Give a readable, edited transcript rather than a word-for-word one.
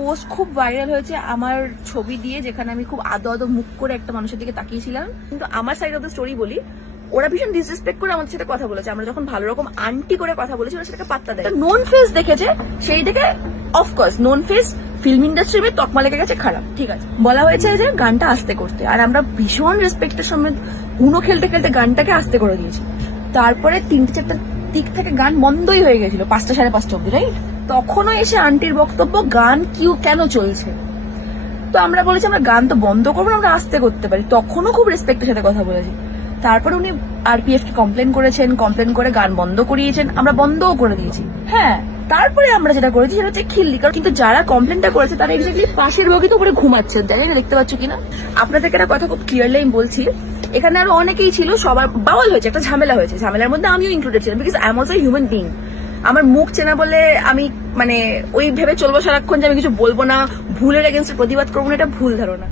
Post খুব viral হয়েছে আমার ছবি দিয়ে, যেখানে আমি খুব আদো আদো মুখ করে একটা মানুষের দিকে তাকিয়েছিলাম। কিন্তু আমার সাইড অফ দ্য স্টোরি বলি, ওরা ভীষণ ডিসরেসপেক্ট করে আমাদের সাথে কথা বলেছে। আমরা যখন ভালো রকম আন্টি করে কথা বলেছি, ওরা সেটাকে পাত্তা দেয়। নোন ফেস দেখেছে, সেই থেকে of course known face film industry তকমা লেগে গেছে খারাপ। ঠিক আছে, বলা হয়েছে যে গানটা আস্তে করতে, আর আমরা ভীষণ রেসপেক্টের সঙ্গে উনো খেলতে খেলতে গানটাকে আস্তে করে দিয়েছি। তারপরে 3-4টা দিক থেকে গান বন্ধই হয়ে গেছিল, 5টা 5:30 অব্দি, রাইট? তখনও এসে আন্টির বক্তব্য, গান কেন চলছে। তো আমরা বলেছি আমরা গান তো বন্ধ করবো না, আমরা আস্তে করতে পারি। তখনও খুব রেসপেক্টের সাথে কথা বলেছি। তারপরে উনি আরপিএফ কে কমপ্লেন করেছেন, কমপ্লেন করে গান বন্ধ করিয়েছেন, আমরা বন্ধও করে দিয়েছি। হ্যাঁ, তারপরে আমরা যেটা করেছি সেটা হচ্ছে খিল্লি। কারণ কিন্তু যারা কমপ্লেনটা করেছে তারা এক্স্যাক্টলি পাশের বগিতে উপরে ঘুমাচ্ছে, জানি না দেখতে পাচ্ছ কিনা। আপনাদেরকে একটা কথা খুব ক্লিয়ারলি আমি বলছি, এখানে আরো অনেকেই ছিল, সবার বাউল হয়েছে, একটা ঝামেলা হয়েছে, ঝামেলার মধ্যে আমিও ইনক্লুডেড ছিলাম, because I am also human being. আমার মুখ চেনা বলে আমি ওই ভেবে চলবো সারাক্ষণ যে আমি কিছু বলবো না, ভুলের এগেনস্টে প্রতিবাদ করবো না, এটা ভুল ধারণা।